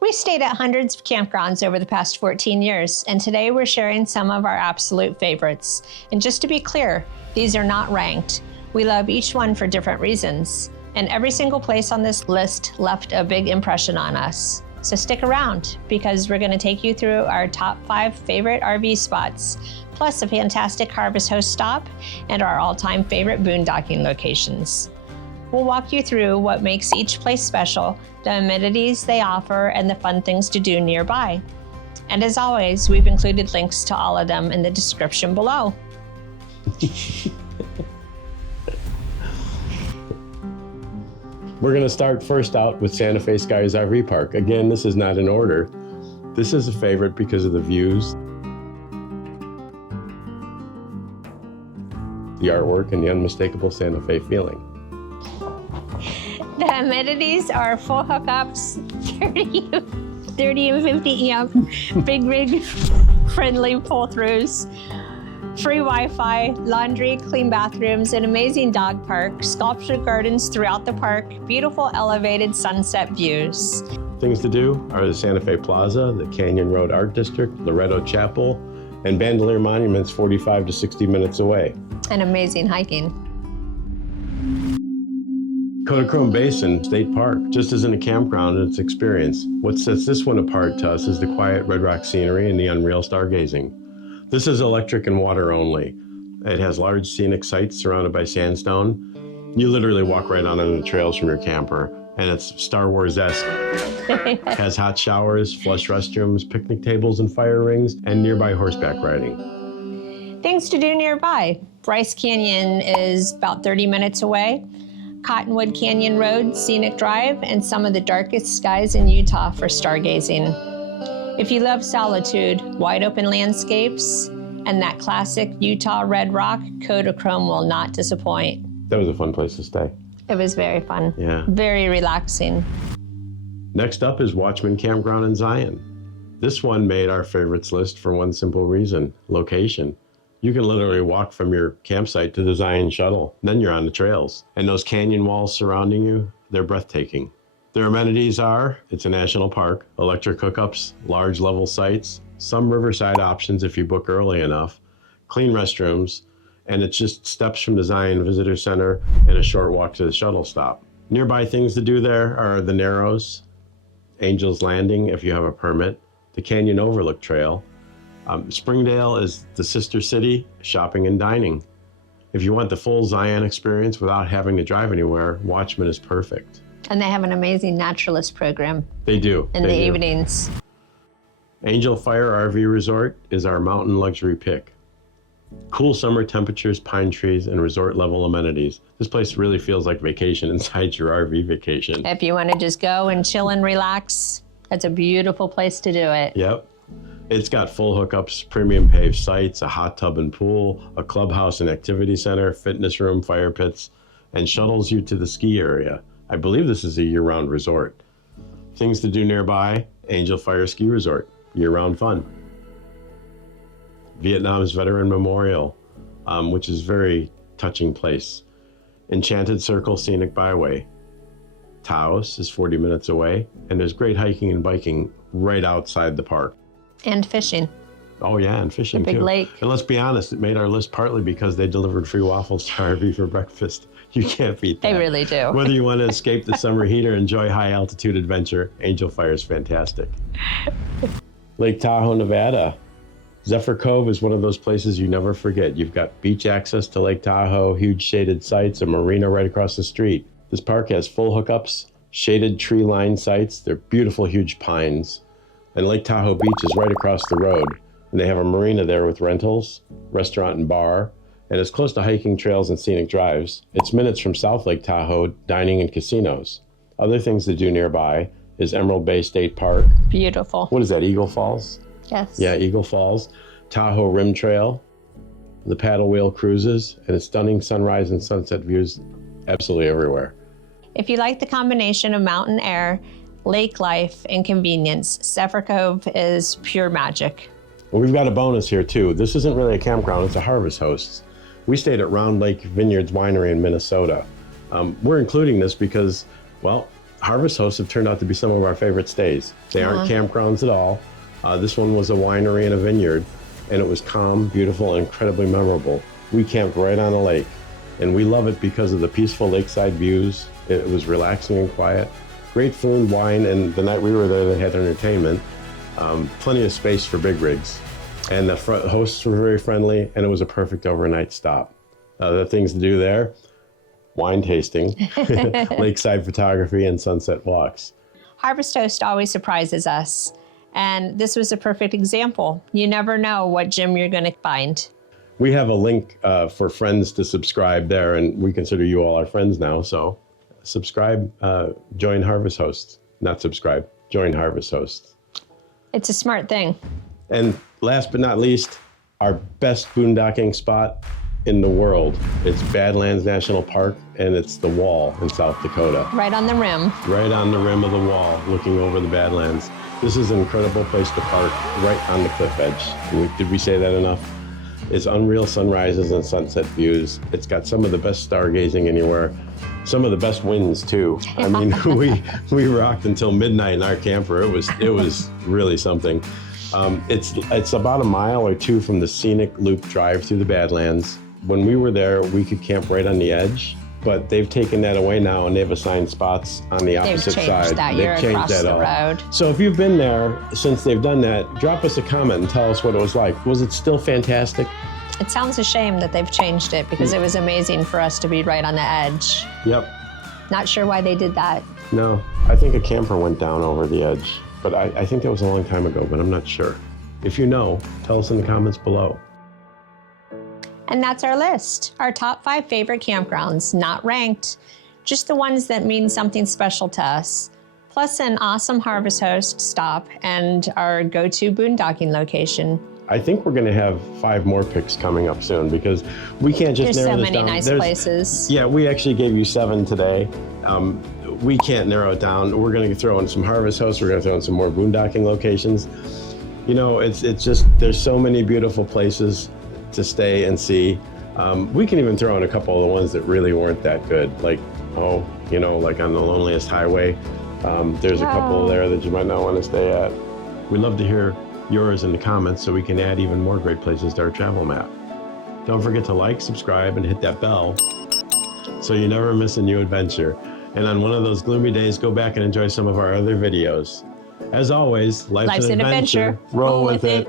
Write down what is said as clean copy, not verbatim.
We stayed at hundreds of campgrounds over the past 14 years, and today we're sharing some of our absolute favorites. And just to be clear, these are not ranked. We love each one for different reasons, and every single place on this list left a big impression on us. So stick around, because we're gonna take you through our top 5 favorite RV spots, plus a fantastic Harvest Host stop, and our all-time favorite boondocking locations. We'll walk you through what makes each place special, the amenities they offer, and the fun things to do nearby. And as always, we've included links to all of them in the description below. We're going to start first out with Santa Fe Skies RV Park. Again, this is not in order. This is a favorite because of the views, the artwork, and the unmistakable Santa Fe feeling. The amenities are full hookups, 30 and 50 amp, big rig friendly pull-throughs, free Wi-Fi, laundry, clean bathrooms, an amazing dog park, sculptured gardens throughout the park, beautiful elevated sunset views. Things to do are the Santa Fe Plaza, the Canyon Road Art District, Loretto Chapel, and Bandelier Monuments 45 to 60 minutes away. And amazing hiking. Kodachrome Basin State Park, just as in a campground in its experience. What sets this one apart to us is the quiet red rock scenery and the unreal stargazing. This is electric and water only. It has large scenic sites surrounded by sandstone. You literally walk right on the trails from your camper, and it's Star Wars-esque. Has hot showers, flush restrooms, picnic tables and fire rings, and nearby horseback riding. Things to do nearby. Bryce Canyon is about 30 minutes away. Cottonwood Canyon Road, Scenic Drive, and some of the darkest skies in Utah for stargazing. If you love solitude, wide open landscapes, and that classic Utah red rock, Kodachrome will not disappoint. That was a fun place to stay. It was very fun. Yeah. Very relaxing. Next up is Watchman Campground in Zion. This one made our favorites list for one simple reason: location. You can literally walk from your campsite to the Zion shuttle, then you're on the trails. And those canyon walls surrounding you, they're breathtaking. Their amenities are, it's a national park, electric hookups, large level sites, some riverside options if you book early enough, clean restrooms, and it's just steps from the Zion Visitor Center and a short walk to the shuttle stop. Nearby things to do there are the Narrows, Angel's Landing if you have a permit, the Canyon Overlook Trail. Springdale is the sister city, shopping and dining. If you want the full Zion experience without having to drive anywhere, Watchman is perfect. And they have an amazing naturalist program. They do. In the evenings. Angel Fire RV Resort is our mountain luxury pick. Cool summer temperatures, pine trees, and resort level amenities. This place really feels like vacation inside your RV vacation. If you want to just go and chill and relax, that's a beautiful place to do it. Yep. It's got full hookups, premium paved sites, a hot tub and pool, a clubhouse and activity center, fitness room, fire pits, and shuttles you to the ski area. I believe this is a year-round resort. Things to do nearby: Angel Fire Ski Resort, year-round fun. Vietnam's Veteran Memorial, which is a very touching place. Enchanted Circle Scenic Byway. Tahoe is 40 minutes away, and there's great hiking and biking right outside the park. And fishing. Oh yeah, and fishing the big too. Lake. And let's be honest, it made our list partly because they delivered free waffles to our RV for breakfast. You can't beat that. They really do. Whether you want to escape the summer heat or enjoy high altitude adventure, Angel Fire is fantastic. Lake Tahoe, Nevada. Zephyr Cove is one of those places you never forget. You've got beach access to Lake Tahoe, huge shaded sites, a marina right across the street. This park has full hookups, shaded tree-lined sites. They're beautiful, huge pines. And Lake Tahoe Beach is right across the road. And they have a marina there with rentals, restaurant and bar, and it's close to hiking trails and scenic drives. It's minutes from South Lake Tahoe, dining and casinos. Other things to do nearby is Emerald Bay State Park. Beautiful. What is that, Eagle Falls? Yes. Yeah, Eagle Falls. Tahoe Rim Trail, the paddle wheel cruises, and its stunning sunrise and sunset views absolutely everywhere. If you like the combination of mountain air, lake life, and convenience, Zephyr Cove is pure magic. Well, we've got a bonus here too. This isn't really a campground, it's a Harvest Hosts. We stayed at Round Lake Vineyards Winery in Minnesota. We're including this because, well, Harvest Hosts have turned out to be some of our favorite stays. They aren't campgrounds at all. This one was a winery and a vineyard, and it was calm, beautiful, and incredibly memorable. We camped right on a lake, and we love it because of the peaceful lakeside views. It was relaxing and quiet. Great food, wine, and the night we were there, they had entertainment. Plenty of space for big rigs. And the hosts were very friendly, and it was a perfect overnight stop. The things to do there: wine tasting, lakeside photography, and sunset walks. Harvest Host always surprises us, and this was a perfect example. You never know what gem you're going to find. We have a link for friends to subscribe there, and we consider you all our friends now, so subscribe, join Harvest Hosts. Not subscribe, join Harvest Hosts. It's a smart thing. And last but not least, our best boondocking spot in the world. It's Badlands National Park, and it's the Wall in South Dakota. Right on the rim. Right on the rim of the Wall, looking over the Badlands. This is an incredible place to park, right on the cliff edge. Did we say that enough? It's unreal sunrises and sunset views. It's got some of the best stargazing anywhere. Some of the best winds too. I mean, we rocked until midnight in our camper. It was really something. It's about a mile or two from the scenic loop drive through the Badlands. When we were there, we could camp right on the edge, but they've taken that away now, and they've assigned spots on the opposite side. They've changed that road. So if you've been there since they've done that, drop us a comment and tell us what it was like. Was it still fantastic? It sounds a shame that they've changed it, because it was amazing for us to be right on the edge. Yep. Not sure why they did that. No, I think a camper went down over the edge, but I think that was a long time ago, but I'm not sure. If you know, tell us in the comments below. And that's our list. Our top 5 favorite campgrounds, not ranked, just the ones that mean something special to us, plus an awesome Harvest Host stop and our go-to boondocking location. I think we're going to have 5 more picks coming up soon, because we can't just narrow this down. There's so many nice places. Yeah, we actually gave you 7 today. We can't narrow it down. We're going to throw in some Harvest Hosts. We're going to throw in some more boondocking locations. You know, it's just, there's so many beautiful places to stay and see. We can even throw in a couple of the ones that really weren't that good, like, like on the loneliest highway. There's a couple there that you might not want to stay at. We'd love to hear yours in the comments so we can add even more great places to our travel map. Don't forget to like, subscribe, and hit that bell so you never miss a new adventure. And on one of those gloomy days, go back and enjoy some of our other videos. As always, life's an adventure. Roll with it.